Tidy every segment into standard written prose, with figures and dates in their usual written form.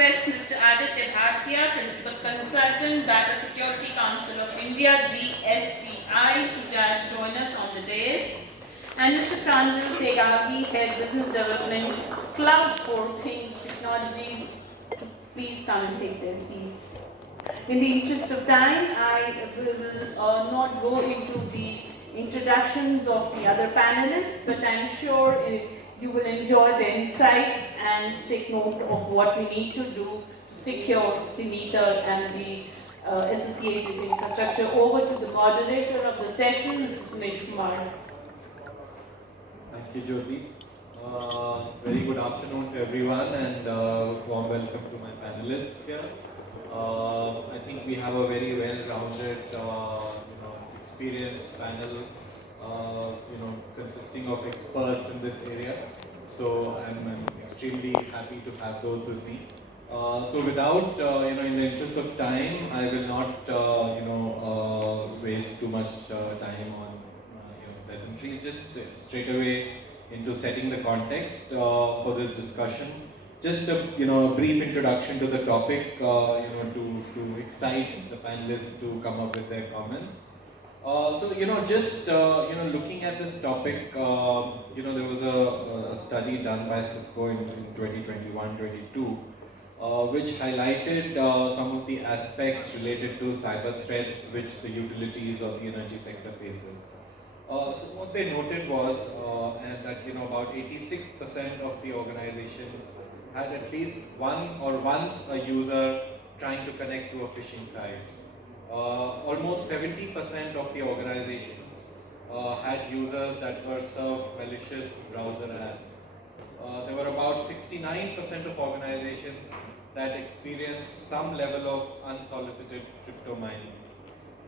request Mr. Aditya Bhartia, Principal Consultant, Data Security Council of India, DSCI, to join us on the dais. And Mr. Pranjal Tegagi, Head Business Development, Cloud for Things Technologies, to please come and take their seats. In the interest of time, I will not go into the introductions of the other panelists, but I'm sure you will enjoy the insights and take note of what we need to do to secure the meter and the associated infrastructure. Over to the moderator of the session, Mr. Sumesh Kumar. Thank you, Jyoti. Very good afternoon to everyone, and warm welcome to my panelists here. I think we have a very well-rounded, experienced panel, consisting of experts in this area. So I'm extremely happy to have those with me. So without, in the interest of time, I will not, waste too much time on, pleasantry. Just straight away into setting the context for this discussion. Just a brief introduction to the topic, to excite the panelists to come up with their comments. Looking at this topic, there was a study done by Cisco in 2021-22, which highlighted some of the aspects related to cyber threats which the utilities of the energy sector faces. So what they noted was that about 86% of the organizations had at least once a user trying to connect to a phishing site. Almost 70% of the organizations had users that were served malicious browser ads. There were about 69% of organizations that experienced some level of unsolicited crypto mining.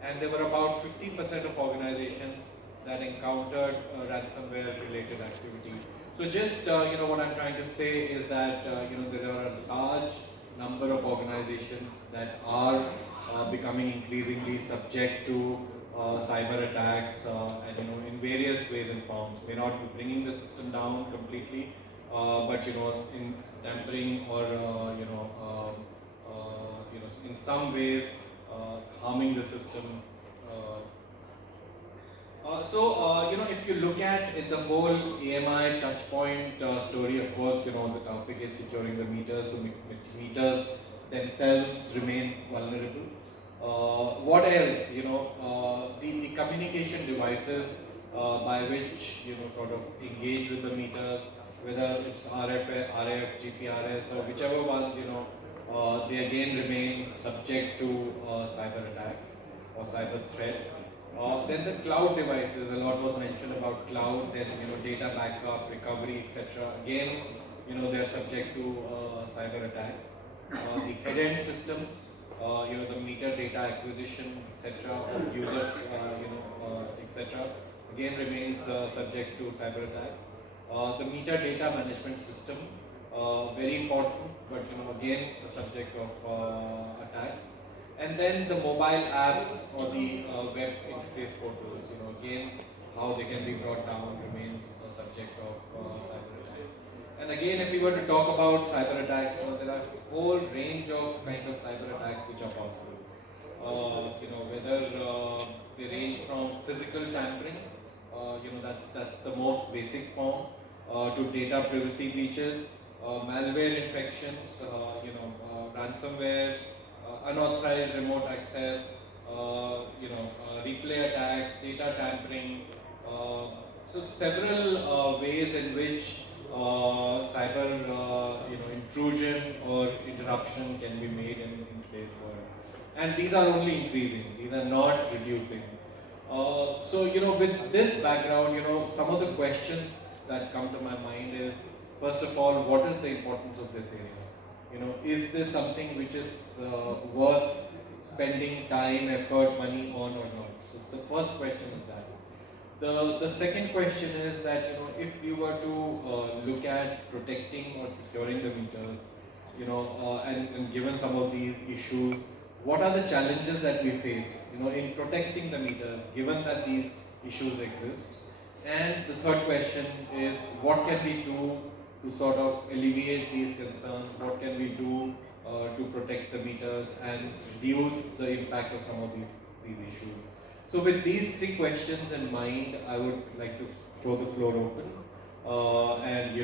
And there were about 50% of organizations that encountered ransomware related activity. So just, what I'm trying to say is that, there are a large number of organizations that are becoming increasingly subject to cyber attacks and, in various ways and forms. May not be bringing the system down completely, but, in tampering or, in some ways harming the system. If you look at the whole AMI touchpoint story, of course, the topic is securing the meters, so meters themselves remain vulnerable. What else? The communication devices by which, sort of engage with the meters, whether it's RF, GPRS, or whichever ones, they again remain subject to cyber attacks or cyber threat. Then the cloud devices, a lot was mentioned about cloud, then data backup, recovery, etc. Again, they're subject to cyber attacks. The head-end systems, the meter data acquisition, etc. of users, etc. Again remains subject to cyber attacks. The meter data management system, very important, but again the subject of attacks. And then the mobile apps or the web interface portals, again, how they can be brought down remains a subject of cyber attacks. And again, if we were to talk about cyber attacks, there are a whole range of kind of cyber attacks which are possible. Whether they range from physical tampering, that's the most basic form, to data privacy breaches, malware infections, ransomware, unauthorized remote access, replay attacks, data tampering. So several ways in which cyber intrusion or interruption can be made in today's world. And these are only increasing, these are not reducing. With this background, some of the questions that come to my mind is, first of all, what is the importance of this area? Is this something which is worth spending time, effort, money on or not? So the first question is that. The second question is that, if you were to look at protecting or securing the meters, and given some of these issues, what are the challenges that we face, in protecting the meters, given that these issues exist? And the third question is, what can we do to sort of alleviate these concerns? What can we do to protect the meters and reduce the impact of some of these issues. So with these three questions in mind, I would like to throw the floor open and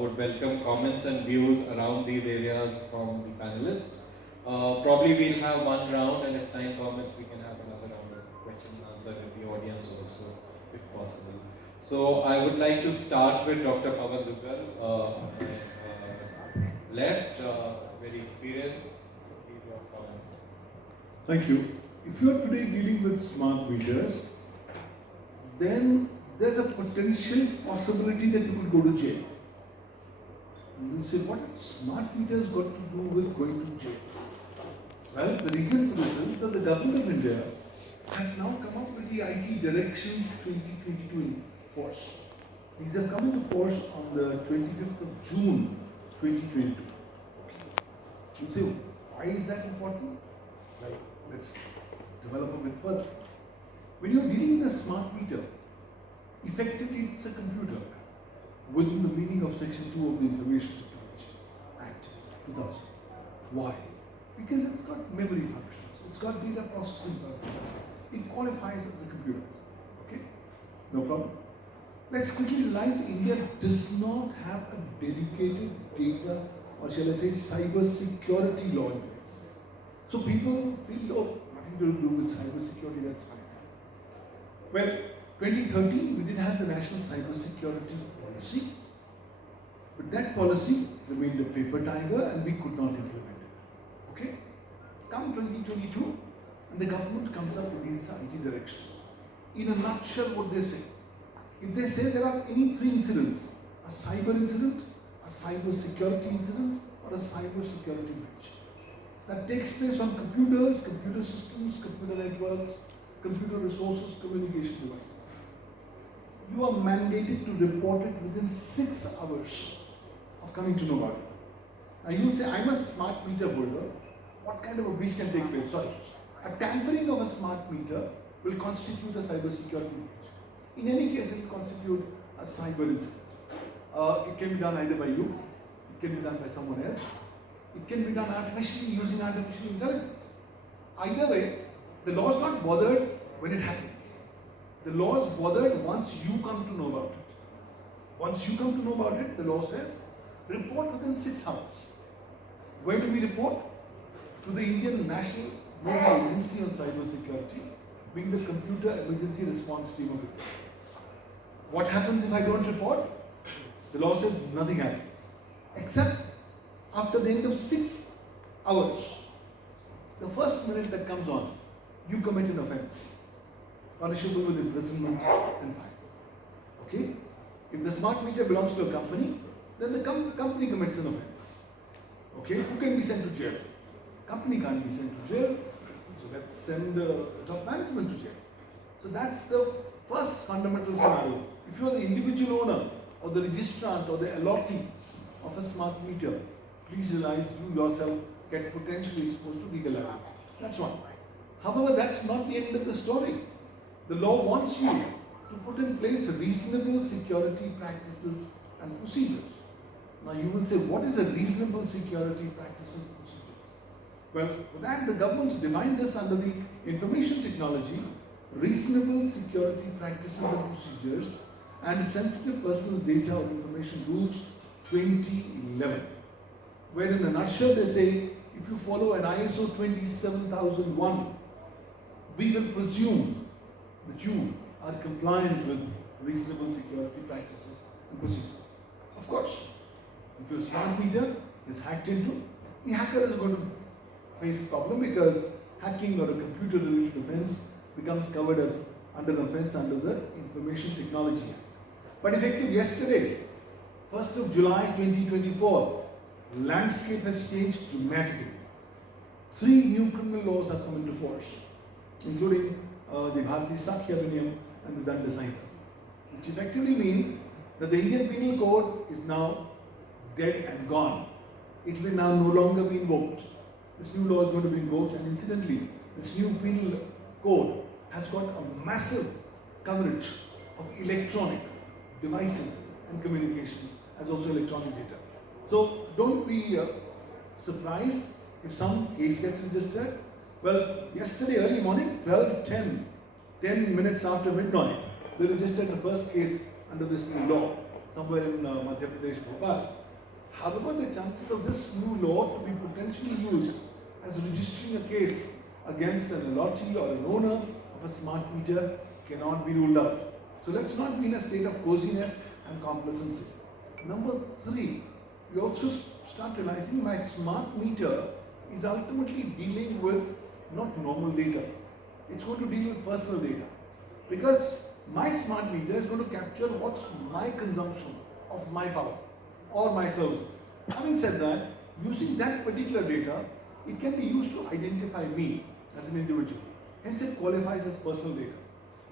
would welcome comments and views around these areas from the panelists. Probably we'll have one round, and if time permits, we can have another round of question and answer with the audience also, if possible. So I would like to start with Dr. Pawan Duggal, left, very experienced. Please, your comments. Thank you. If you are today dealing with smart meters, then there's a potential possibility that you could go to jail. You will say, what has smart meters got to do with going to jail? Well, the reason for this is that the government of India has now come up with the IT Directions 2022 in force. These have come into force on the 25th of June 2022. You say, why is that important? Well, let's develop a bit further. When you're dealing with a smart meter, effectively it's a computer within the meaning of Section 2 of the Information Technology Act 2000. Why? Because it's got memory functions, it's got data processing functions, it qualifies as a computer. Okay? No problem. Let's quickly realize India does not have a dedicated data, or shall I say, cyber security law in place. So people feel, oh, nothing to do with cyber security, that's fine. Well, 2013, we did have the National Cyber Security Policy, but that policy remained a paper tiger and we could not implement it. Okay? Come 2022, and the government comes up with these IT directions. In a nutshell, what they say, if they say there are any three incidents, a cyber incident, a cyber security incident, or a cyber security breach, that takes place on computers, computer systems, computer networks, computer resources, communication devices, you are mandated to report it within 6 hours of coming to know about it. Now you will say, I'm a smart meter holder. What kind of a breach can take place? Sorry. A tampering of a smart meter will constitute a cyber security breach. In any case, it will constitute a cyber incident. It can be done either by you, it can be done by someone else, it can be done artificially using artificial intelligence. Either way, the law is not bothered when it happens. The law is bothered once you come to know about it. Once you come to know about it, the law says, report within 6 hours. Where do we report? To the Indian National Nodal Agency on Cyber Security, being the Computer Emergency Response Team of India. What happens if I don't report? The law says nothing happens. Except after the end of 6 hours, the first minute that comes on, you commit an offense, punishable with imprisonment and fine. Okay? If the smart meter belongs to a company, then the company commits an offense. Okay? Who can be sent to jail? Company can't be sent to jail, so let's send the top management to jail. So that's the first fundamental scenario. If you are the individual owner or the registrant or the allottee of a smart meter, please realize you yourself get potentially exposed to legal liability. That's one. However, that's not the end of the story. The law wants you to put in place reasonable security practices and procedures. Now you will say, what is a reasonable security practices and procedures? Well, for that the government defined this under the Information Technology, Reasonable Security Practices and Procedures and Sensitive Personal Data or Information Rules 2011. Where in a nutshell they say, if you follow an ISO 27001, we will presume that you are compliant with reasonable security practices and procedures. Of course, if your smart meter is hacked into, the hacker is going to face a problem because hacking or a computer-related offense becomes covered as under an offense under the Information Technology Act. But effective yesterday, 1st of July 2024, landscape has changed dramatically. 3 new criminal laws have come into force, including the Bharatiya Sakya Adhiniyam and the Danda Sanhita, which effectively means that the Indian Penal Code is now dead and gone. It will now no longer be invoked. This new law is going to be invoked, and incidentally, this new penal code has got a massive coverage of electronic devices and communications as also electronic data. So don't be surprised if some case gets registered? Well, yesterday early morning, 12:10, 10 minutes after midnight, they registered the first case under this new law, somewhere in Madhya Pradesh, Bhopal. However, the chances of this new law to be potentially used as registering a case against an allotee or an owner of a smart meter cannot be ruled out. So let's not be in a state of coziness and complacency. Number 3, we also start realizing my smart meter is ultimately dealing with not normal data. It's going to deal with personal data. Because my smart meter is going to capture what's my consumption of my power or my services. Having said that, using that particular data, it can be used to identify me as an individual. Hence it qualifies as personal data.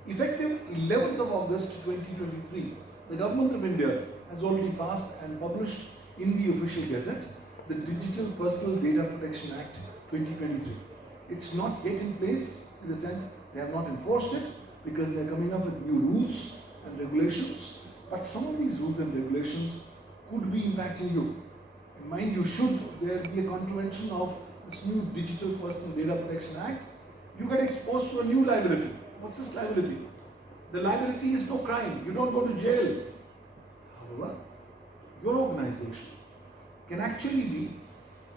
Effective 11th of August 2023, the Government of India has already passed and published in the official gazette the Digital Personal Data Protection Act 2023. It's not yet in place in the sense they have not enforced it because they're coming up with new rules and regulations, but some of these rules and regulations could be impacting you. And mind you, should there be a contravention of this new Digital Personal Data Protection Act, you get exposed to a new liability. What's this liability? The liability is no crime. You don't go to jail. However, your organization can actually be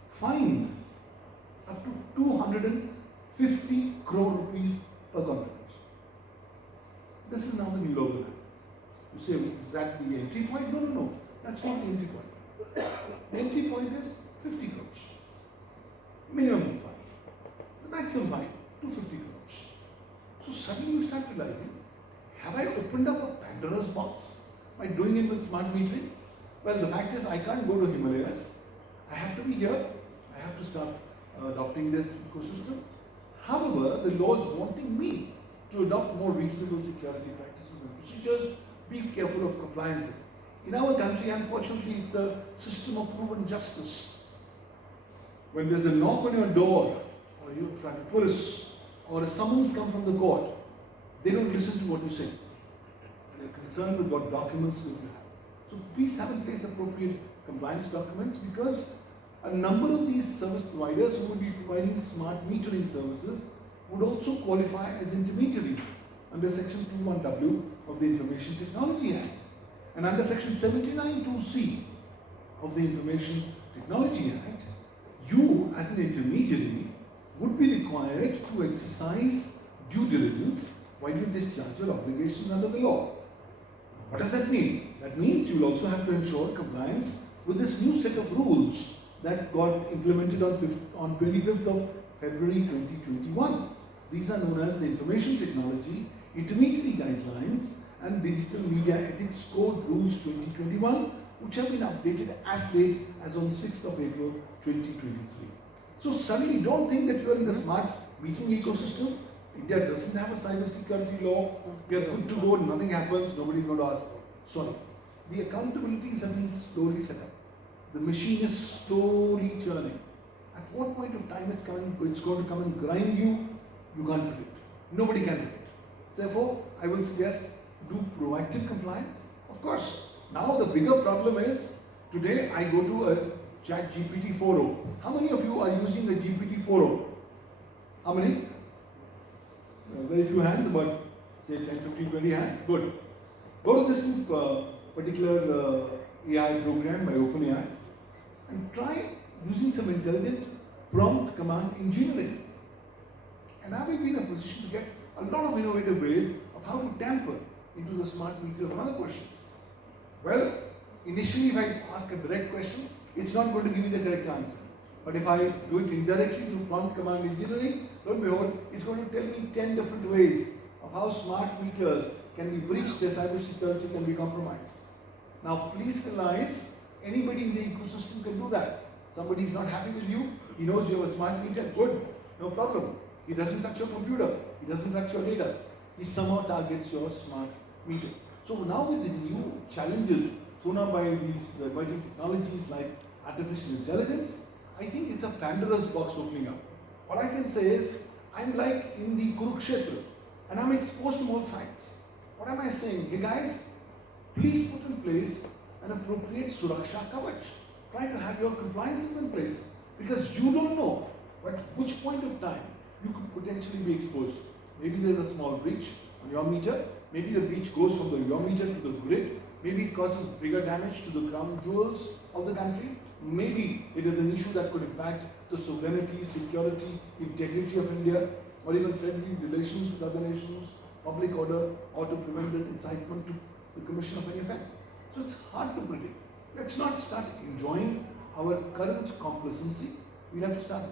fined up to 250 crore rupees per contribution. This is now the new law. You say, is that the entry point? No. That's not the entry point. The entry point is 50 crores. Minimum fine. The maximum fine, 250 crores. So suddenly you start realizing, have I opened up a Pandora's box by doing it with smart metering? Well, the fact is I can't go to Himalayas. I have to be here. I have to start adopting this ecosystem. However, the law is wanting me to adopt more reasonable security practices and procedures, be careful of compliances. In our country, unfortunately, it's a system of proven justice. When there's a knock on your door, or you're trying to police, or a summons come from the court, they don't listen to what you say. They're concerned with what documents that you have. So please have in place appropriate compliance documents, because a number of these service providers who will be providing smart metering services would also qualify as intermediaries under Section 21W of the Information Technology Act. And under Section 79(2)(c) of the Information Technology Act, you as an intermediary would be required to exercise due diligence while you discharge your obligations under the law. What does that mean? That means you will also have to ensure compliance with this new set of rules that got implemented on 25th of February 2021. These are known as the Information Technology Intermediary Guidelines and Digital Media Ethics Code Rules 2021, which have been updated as late as on 6th of April 2023. So suddenly don't think that you are in the smart metering ecosystem. India doesn't have a cyber security law. We are good to go, nothing happens, nobody is going to ask. Sorry. The accountabilities have been slowly set up. The machine is slowly churning. At what point of time it's going to come and grind you, you can't predict. Nobody can predict. Therefore, I will suggest do proactive compliance. Of course, now the bigger problem is, today I go to a chat GPT 4.0. How many of you are using the GPT 4.0? How many? Very few hands, about say 10, 15, 20 hands. Good. Go to this particular AI program by OpenAI and try using some intelligent prompt command engineering. And I will be in a position to get a lot of innovative ways of how to tamper into the smart meter of another question. Well, initially if I ask a direct question, it's not going to give me the correct answer. But if I do it indirectly through prompt command engineering, lo and behold, it's going to tell me 10 different ways of how smart meters can be breached, their cybersecurity can be compromised. Now please realize, anybody in the ecosystem can do that. Somebody is not happy with you, he knows you have a smart meter, good, no problem. He doesn't touch your computer, he doesn't touch your data. He somehow targets your smart meter. So now with the new challenges thrown up by these emerging technologies like artificial intelligence, I think it's a Pandora's box opening up. What I can say is, I'm like in the Kurukshetra and I'm exposed to all sides. What am I saying? Hey guys, please put in place an appropriate Suraksha Kavach. Try to have your compliances in place. Because you don't know at which point of time you could potentially be exposed. Maybe there's a small breach on your meter, maybe the breach goes from your meter to the grid, maybe it causes bigger damage to the crown jewels of the country, maybe it is an issue that could impact the sovereignty, security, integrity of India, or even friendly relations with other nations, public order, or to prevent the incitement to the commission of any offense. So it's hard to predict. Let's not start enjoying our current complacency. We have to start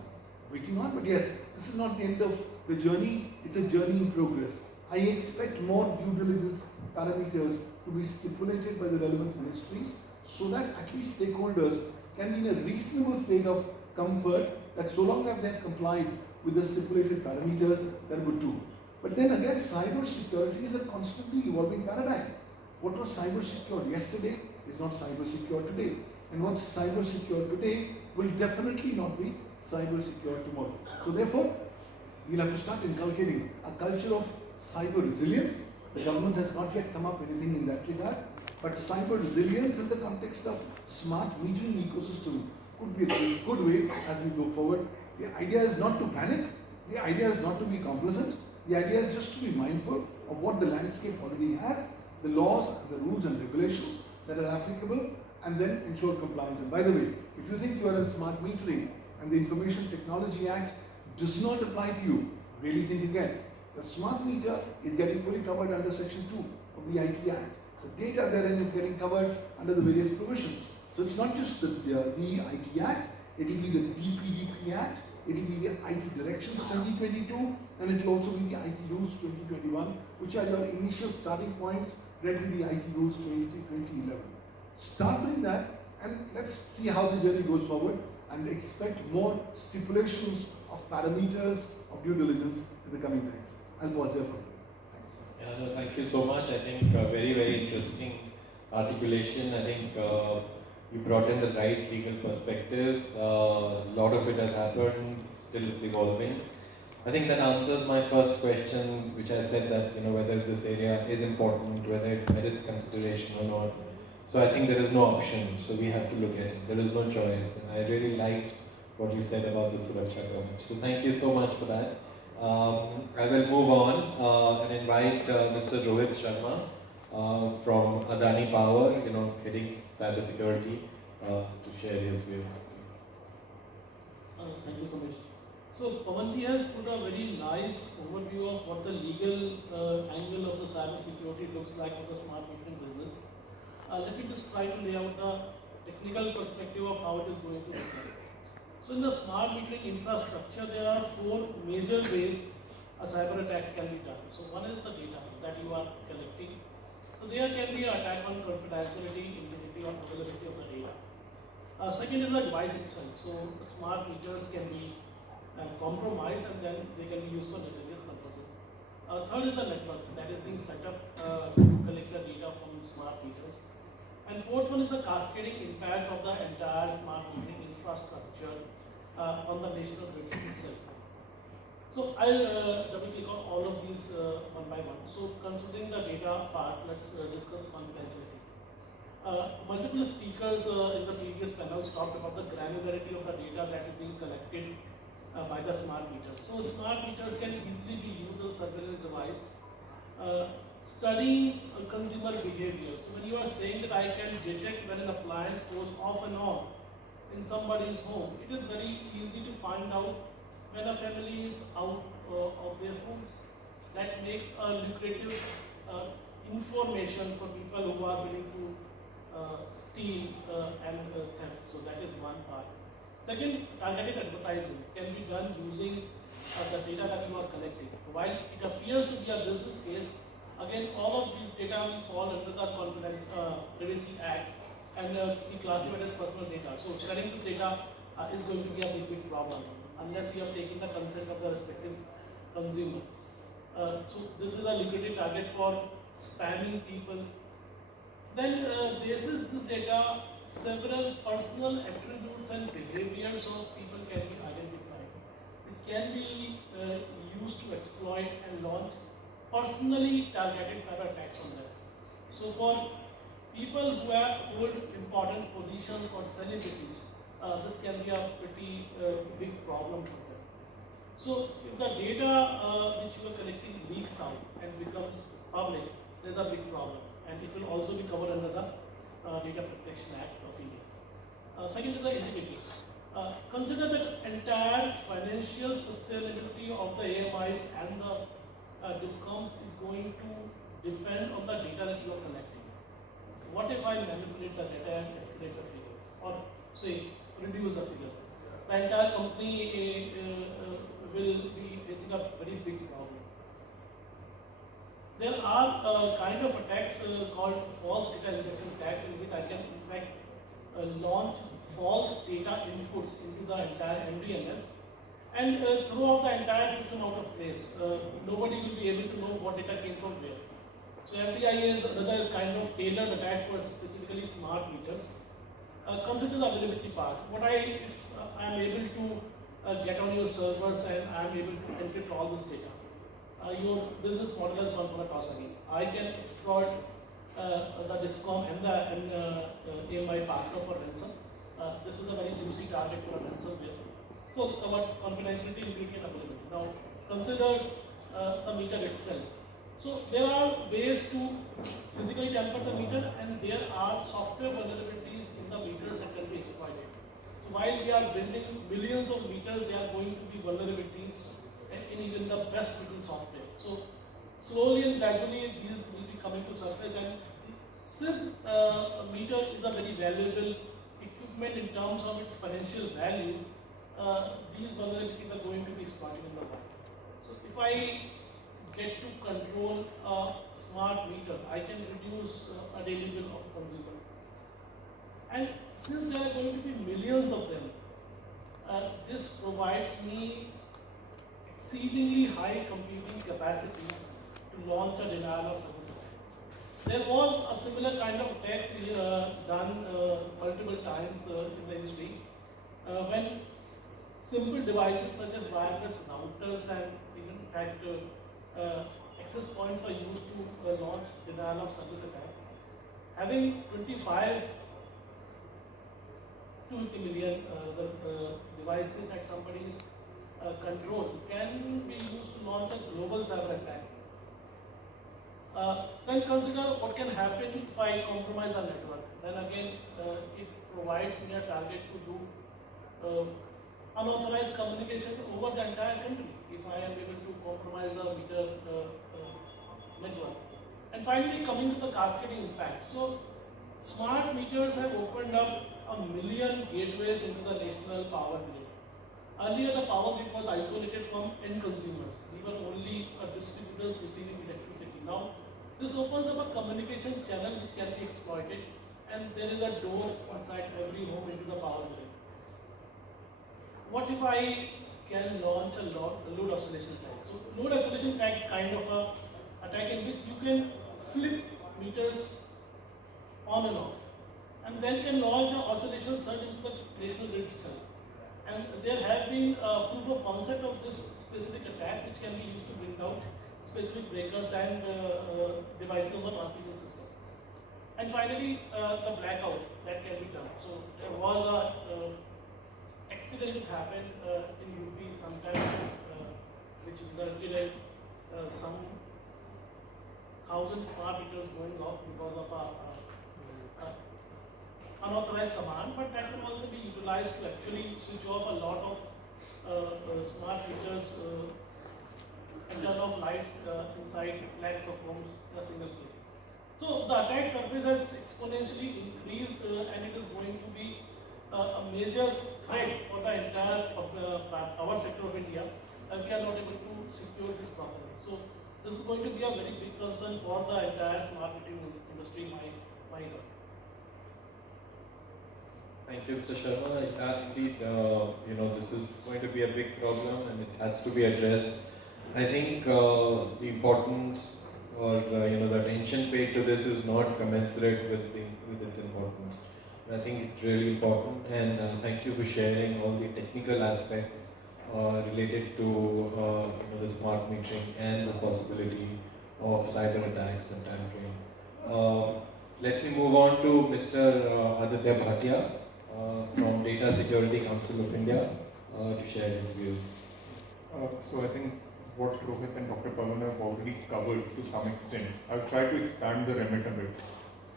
working on. But yes, this is not the end of the journey. It's a journey in progress. I expect more due diligence parameters to be stipulated by the relevant ministries so that at least stakeholders can be in a reasonable state of comfort that so long as they have complied with the stipulated parameters, they're good too. But then again, cyber security is a constantly evolving paradigm. What was cyber secure yesterday is not cyber secure today. And what's cyber secure today will definitely not be cyber secure tomorrow. So therefore, we'll have to start inculcating a culture of cyber resilience. The government has not yet come up with anything in that regard. But cyber resilience in the context of smart metering ecosystem could be a good way as we go forward. The idea is not to panic. The idea is not to be complacent. The idea is just to be mindful of what the landscape already has, the laws, the rules and regulations that are applicable, and then ensure compliance. And by the way, if you think you are in smart metering and the Information Technology Act does not apply to you, really think again. The smart meter is getting fully covered under Section 2 of the IT Act. The data therein is getting covered under the various provisions. So it's not just the IT Act, it will be the DPDP Act, it will be the IT Directions 2022, and it will also be the IT Rules 2021, which are your initial starting points, read with the IT Rules 2011. Start doing that, and let's see how the journey goes forward, and expect more stipulations of parameters of due diligence in the coming times. I'll pause here for a minute. Thanks. Yeah, no, thank you so much. I think very, very interesting articulation. I think you brought in the right legal perspectives. A lot of it has happened, still it's evolving. I think that answers my first question, which I said that, whether this area is important, whether it merits consideration or not. So I think there is no option, so we have to look at it. There is no choice. And I really liked what you said about the Suraksha coverage. So thank you so much for that. I will move on and invite Mr. Rohit Sharma from Adani Power, heading cybersecurity, to share his views. Thank you so much. So Pavanji has put a very nice overview of what the legal angle of the cybersecurity looks like for the smart metering business. Let me just try to lay out the technical perspective of how it is going to look like. So in the smart metering infrastructure, there are 4 major ways a cyber attack can be done. So one is the data that you are collecting. So there can be an attack on confidentiality, integrity or availability of the data. Second is the device itself. So smart meters can be compromised and then they can be used for nefarious purposes. Third is the network that is being set up to collect the data from smart meters. And fourth one is the cascading impact of the entire smart metering infrastructure on the national grid itself. So I'll double click on all of these one by one. So considering the data part, let's discuss confidentiality. Multiple speakers in the previous panels talked about the granularity of the data that is being collected by the smart meters. So smart meters can easily be used as a surveillance device. Studying consumer behavior. So when you are saying that I can detect when an appliance goes off and on in somebody's home, it is very easy to find out when a family is out of their homes. That makes a lucrative information for people who are willing to steal and theft. So that is one part. Second, targeted advertising can be done using the data that you are collecting. While it appears to be a business case, again, all of these data will fall under the Privacy Act and be classified as personal data. So selling this data is going to be a big problem unless you have taken the consent of the respective consumer. So this is a lucrative target for spamming people. Then basis this data, several personal attributes and behaviors of people can be identified. It can be used to exploit and launch personally targeted cyber attacks on them. So for people who have hold important positions or celebrities, this can be a pretty big problem for them. So if the data which you are collecting leaks out and becomes public, there's a big problem, and it will also be covered under the Data Protection Act of India. Second is the integrity. Consider that entire financial sustainability of the AMIs and the discoms is going to depend on the data that you are collecting. What if I manipulate the data and escalate the figures, or say reduce the figures? The entire company will be facing a very big problem. There are kind of attacks called false data injection attacks, in which I can in fact launch false data inputs into the entire MDMS and throw out the entire system out of place. Nobody will be able to know what data came from where. So FDI is another kind of tailored attack for specifically smart meters. Consider the availability part. If I am able to get on your servers and I am able to encrypt all this data, your business model has gone for a toss again. I can exploit the discom and the AMI partner for ransom. This is a very juicy target for a ransomware. So about confidentiality, integrity, and availability. Now consider the meter itself. So there are ways to physically tamper the meter, and there are software vulnerabilities in the meters that can be exploited. So while we are building millions of meters, there are going to be vulnerabilities in even the best written software. So slowly and gradually these will be coming to surface, and since a meter is a very valuable equipment in terms of its financial value, these vulnerabilities are going to be exploited in the wild. So if I get to control a smart meter, I can reduce a daily bill of a consumer. And since there are going to be millions of them, this provides me exceedingly high computing capacity to launch a denial of service attack. There was a similar kind of attacks done multiple times in the history when simple devices such as wireless routers and even in fact access points are used to launch denial of service attacks. Having 250 million devices at somebody's control can be used to launch a global cyber attack. Then consider what can happen if I compromise a network. Then again, it provides me a target to do unauthorized communication over the entire country if I am able to compromise the meter network. And finally, coming to the cascading impact. So, smart meters have opened up 1 million gateways into the national power grid. Earlier, the power grid was isolated from end consumers. We were only distributors receiving electricity. Now, this opens up a communication channel which can be exploited, and there is a door inside every home into the power grid. What if I can launch a load oscillation attack? So, load oscillation attack is kind of a attack in which you can flip meters on and off, and then can launch an oscillation surge into the national grid itself. And there have been proof of concept of this specific attack, which can be used to bring down specific breakers and devices on the transmission system. And finally, the blackout that can be done. So there was a accident that happened in UP sometime, which resulted in some 1,000 smart meters going off because of a unauthorized command, but that can also be utilized to actually switch off a lot of smart meters and turn off lights inside lakhs of homes in a single click. So the attack surface has exponentially increased and it is going to be a major threat for the entire power sector of India, and we are not able to secure this properly. So this is going to be a very big concern for the entire smart metering industry, my thought. Thank you, Mr. Sharma. Indeed, this is going to be a big problem and it has to be addressed. I think the importance or the attention paid to this is not commensurate with its importance. I think it's really important, and thank you for sharing all the technical aspects related to the smart metering and the possibility of cyber attacks and tampering. Let me move on to Mr. Aditya Bhatia. from Data Security Council of India to share his views. So I think what Rohit and Dr. Pavan have already covered to some extent. I'll try to expand the remit a bit,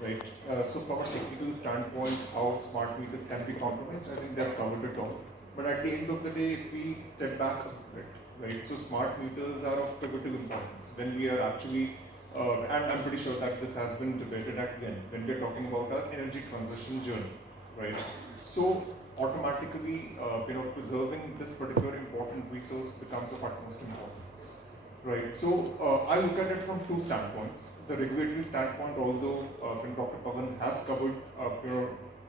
right? So from a technical standpoint, how smart meters can be compromised, I think they've covered it all. But at the end of the day, if we step back a bit, right? So smart meters are of pivotal importance when we are actually, and I'm pretty sure that this has been debated at length when we're talking about our energy transition journey, right? So automatically, preserving this particular important resource becomes of utmost importance, right? So I look at it from two standpoints. The regulatory standpoint, although Dr. Pavan has covered,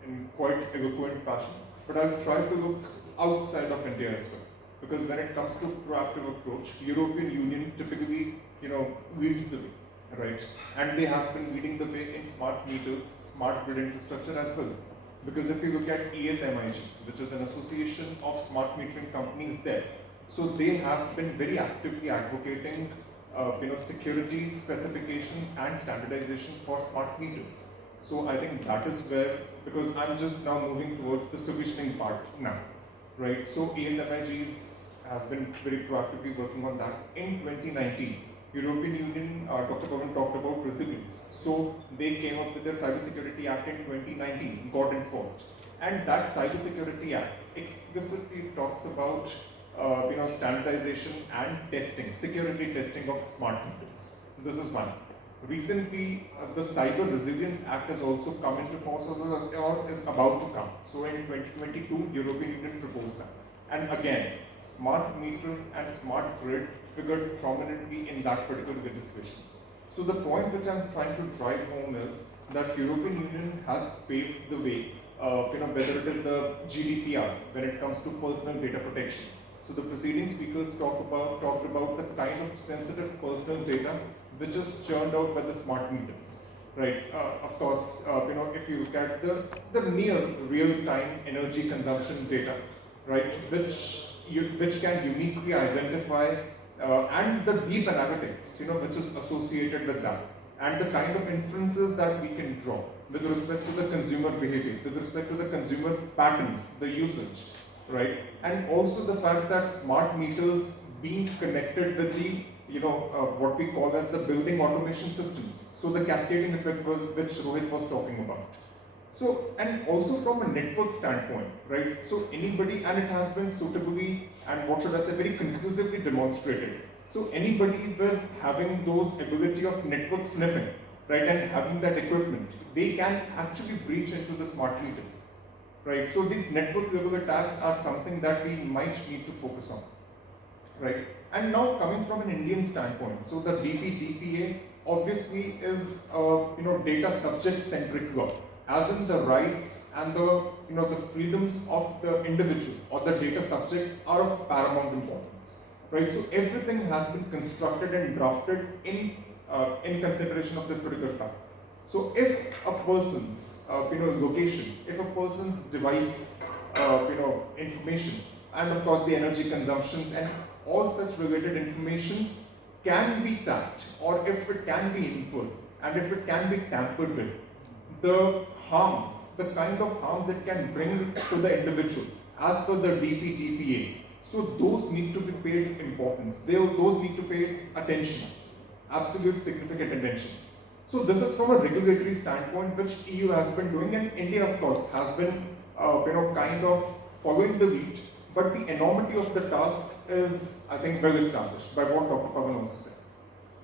in quite eloquent fashion, but I'll try to look outside of India as well. Because when it comes to proactive approach, European Union typically, leads the way, right? And they have been leading the way in smart meters, smart grid infrastructure as well. Because if you look at ESMIG, which is an association of smart metering companies there, so they have been very actively advocating, security specifications and standardization for smart meters. So I think that is where, because I'm just now moving towards the solutioning part now, right? So ESMIG has been very proactively working on that. In 2019, European Union, Dr. Pavan talked about resilience. So they came up with their Cybersecurity Act in 2019, got enforced. And that Cybersecurity Act explicitly talks about standardization and testing, security testing of smart meters. This is one. Recently, the Cyber Resilience Act has also come into force or is about to come. So in 2022, European Union proposed that. And again, smart meter and smart grid figured prominently in that particular legislation. So the point which I'm trying to drive home is that European Union has paved the way, whether it is the GDPR when it comes to personal data protection. So the preceding speakers talked about the kind of sensitive personal data which is churned out by the smart meters, right? Of course, if you look at the near real-time energy consumption data, right, which can uniquely identify and the deep analytics, which is associated with that, and the kind of inferences that we can draw with respect to the consumer behavior, with respect to the consumer patterns, the usage, right, and also the fact that smart meters being connected with the what we call as the building automation systems. So the cascading effect which Rohit was talking about. So, and also from a network standpoint, right? So anybody, and it has been suitably, and what should I say, very conclusively demonstrated. So anybody with having those ability of network sniffing, right, and having that equipment, they can actually breach into the smart meters, right? So these network level attacks are something that we might need to focus on, right? And now coming from an Indian standpoint, so the DPDPA obviously is data subject centric law, as in the rights and the freedoms of the individual or the data subject are of paramount importance, right? So everything has been constructed and drafted in consideration of this particular fact. So if a person's location, if a person's device information, and of course the energy consumptions and all such related information can be tapped, or if it can be inferred, and if it can be tampered with, the harms, the kind of harms it can bring to the individual as per the DPDPA. So those need to be paid importance. Those need to pay attention, absolute significant attention. So this is from a regulatory standpoint, which EU has been doing, and India, of course, has been kind of following the lead. But the enormity of the task is, I think, well established by what Dr. Pavan also said.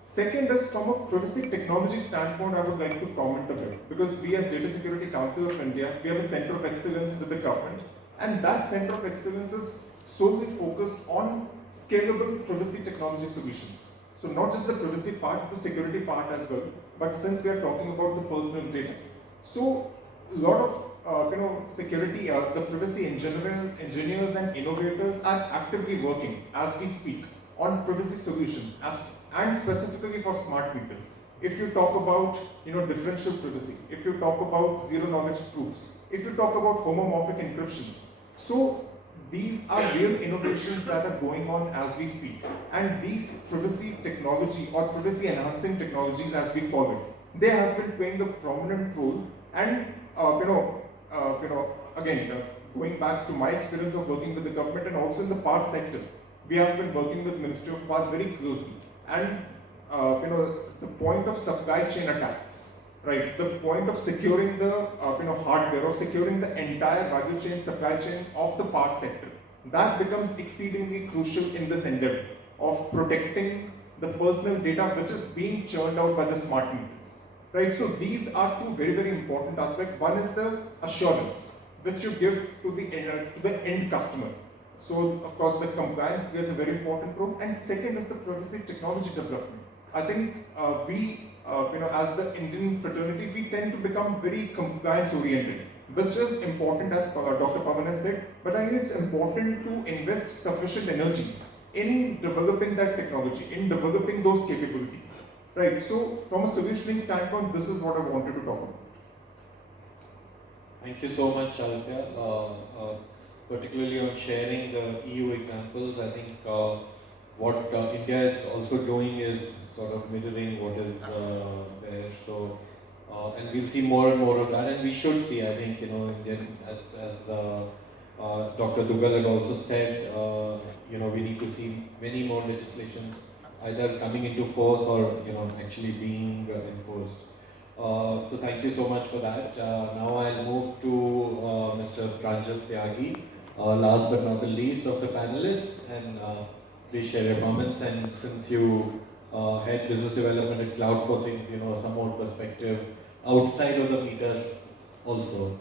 Second is, from a privacy technology standpoint, I would like to comment a bit, because we as Data Security Council of India, we have a center of excellence with the government, and that center of excellence is solely focused on scalable privacy technology solutions. So not just the privacy part, the security part as well, but since we are talking about the personal data. So a lot of security, the privacy engineers and innovators are actively working as we speak on privacy solutions and specifically for smart meters. If you talk about differential privacy, if you talk about zero knowledge proofs, if you talk about homomorphic encryptions, so these are real innovations that are going on as we speak. And these privacy technology or privacy enhancing technologies, as we call it, they have been playing a prominent role and again, going back to my experience of working with the government and also in the power sector, we have been working with Ministry of Power very closely. And the point of supply chain attacks, right? The point of securing the hardware or securing the entire value chain, supply chain of the power sector, that becomes exceedingly crucial in this endeavor of protecting the personal data which is being churned out by the smart meters. Right, so these are two very, very important aspects. One is the assurance which you give to the end customer. So, of course, the compliance plays a very important role. And second is the privacy technology development. I think we, as the Indian fraternity, we tend to become very compliance oriented, which is important, as Dr. Pavan has said. But I think it's important to invest sufficient energies in developing that technology, in developing those capabilities. Right, so from a solutioning standpoint, this is what I wanted to talk about. Thank you so much, Aditya. Particularly on sharing the EU examples, I think what India is also doing is sort of mirroring what is there. So, and we'll see more and more of that, and we should see. I think Indian, as Dr. Dugal had also said, we need to see many more legislations either coming into force or actually being enforced. So thank you so much for that. Now I'll move to Mr. Pranjal Tyagi, last but not the least of the panelists, and please share your comments. And since you head business development at Cloud for Things, some more perspective outside of the meter also.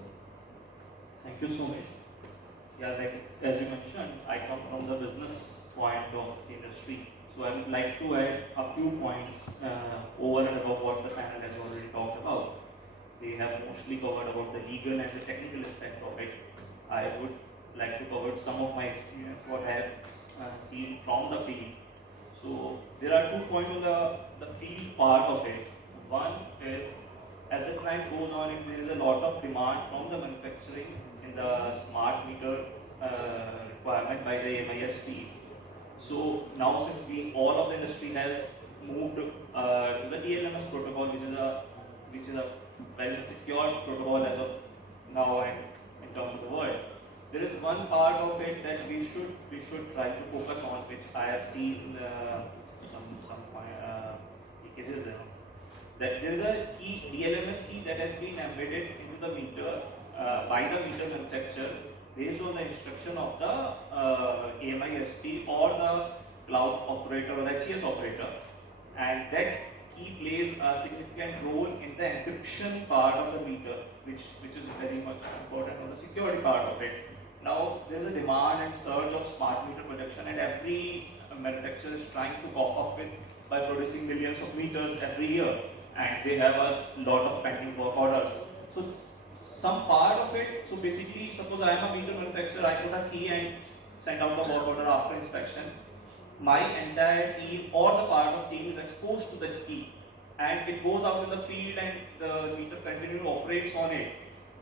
Thank you so much. Yeah, like as you mentioned, I come from the business point of the industry. So I would like to add a few points over and above what the panel has already talked about. They have mostly covered about the legal and the technical aspect of it. I would like to cover some of my experience, what I have seen from the field. So there are 2 points on the field part of it. One is, as the time goes on, if there is a lot of demand from the manufacturing in the smart meter requirement by the MISP. So now, since all of the industry has moved to the DLMS protocol, which is a very secure protocol as of now and in terms of the world, there is one part of it that we should try to focus on, which I have seen some leakages in. That there is a key DLMS key that has been embedded into the meter by the meter manufacturer, based on the instruction of the AMISP or the cloud operator or the HCS operator, and that key plays a significant role in the encryption part of the meter, which is very much important on the security part of it. Now there is a demand and surge of smart meter production, and every manufacturer is trying to cope up with by producing millions of meters every year, and they have a lot of pending work orders. So some part of it, so basically, suppose I am a meter manufacturer, I put a key and send out the work order after inspection. My entire team or the part of team is exposed to that key, and it goes out in the field and the meter continually operates on it.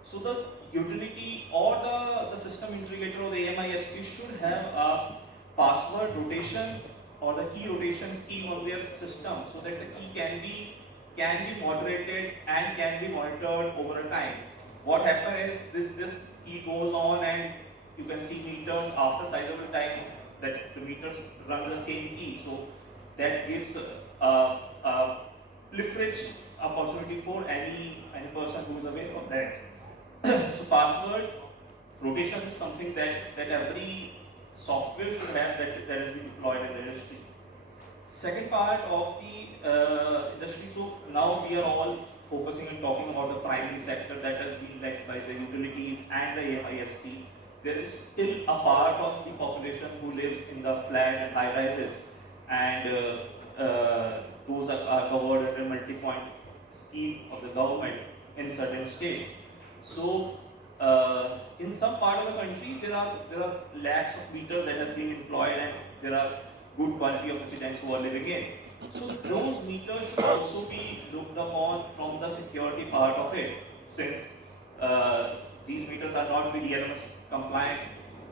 So the utility or the system integrator or the MISP should have a password rotation or the key rotation scheme on their system, so that the key can be moderated and can be monitored over a time. What happens is this key goes on, and you can see meters after sizable time that the meters run the same key. So that gives a leverage opportunity for any person who is aware of that. So password rotation is something that every software should have that has been deployed in the industry. Second part of the industry, so now we are all focusing and talking about the primary sector that has been led by the utilities and the MISP. There is still a part of the population who lives in the flat and high rises, and those are covered under multi-point scheme of the government in certain states. So in some part of the country, there are lakhs of meters that has been employed, and there are good quality of residents who are living in. So those meters should also be looked upon from the security part of it, since these meters are not DLMS compliant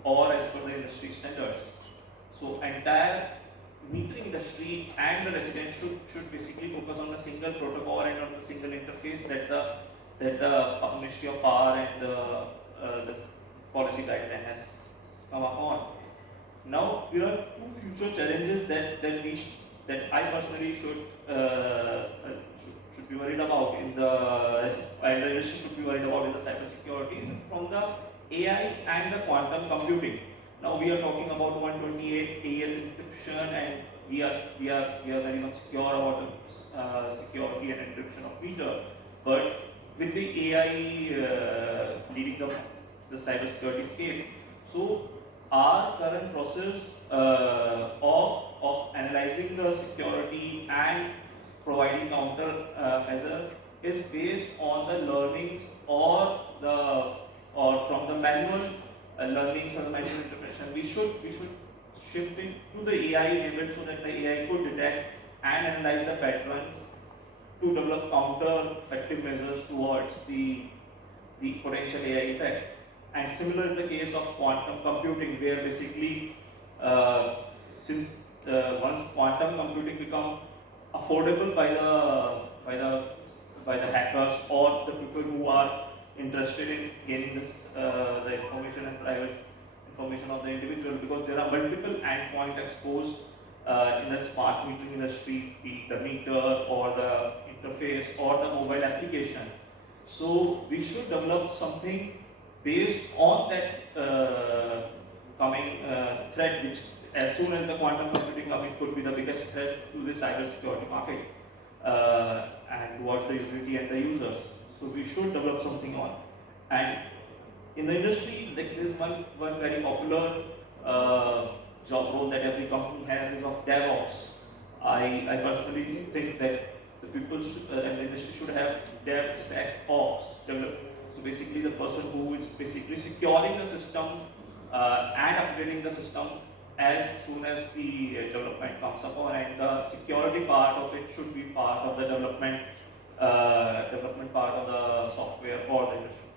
or as per the industry standards. So entire metering industry and the residents should basically focus on a single protocol and on a single interface that the Ministry of Power and the this policy guideline has come upon. Now there are two future challenges that I personally should be worried about and the industry should be worried about in the cybersecurity is from the AI and the quantum computing. Now we are talking about 128 AES encryption, and we are very much secure about the security and encryption of meter. But with the AI leading the cybersecurity scale, so our current process of analyzing the security and providing counter measure is based on the learnings or from the manual learnings or the manual interpretation. We should shift it to the AI level so that the AI could detect and analyze the patterns to develop counter effective measures towards the potential AI effect. And similar is the case of quantum computing, where basically since once quantum computing become affordable by the hackers or the people who are interested in gaining this the information and private information of the individual, because there are multiple endpoints exposed in the smart metering industry, be the meter or the interface or the mobile application. So we should develop something based on that coming threat, which as soon as the quantum computing coming could be the biggest threat to the cybersecurity market and towards the utility and the users. So we should develop something on. And in the industry, like there is one very popular job role that every company has is of DevOps. I personally think that the people and the industry should have DevSecOps developed. So basically the person who is basically securing the system and upgrading the system as soon as the development comes upon, and the security part of it should be part of the development part of the software for the industry.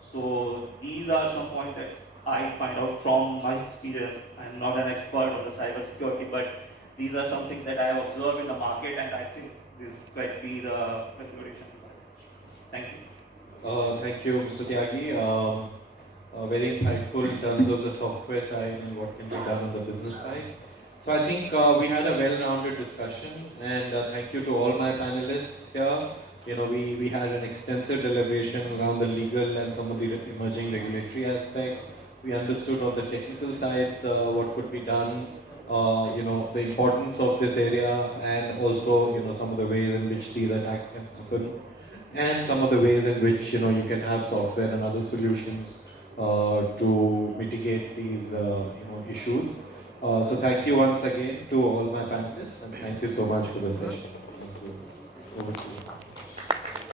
So these are some points that I find out from my experience. I'm not an expert on the cybersecurity, but these are something that I have observed in the market, and I think this might be the recommendation. Thank you. Thank you, Mr. Tyagi. Very insightful in terms of the software side and what can be done on the business side. So I think we had a well-rounded discussion, and thank you to all my panelists here. You know, we had an extensive deliberation around the legal and some of the emerging regulatory aspects. We understood on the technical sides what could be done, you know, the importance of this area, and also, you know, some of the ways in which these attacks can happen, and some of the ways in which, you know, you can have software and other solutions to mitigate these, you know, issues. So thank you once again to all my panelists, and thank you so much for the session. Thank you. Over to you.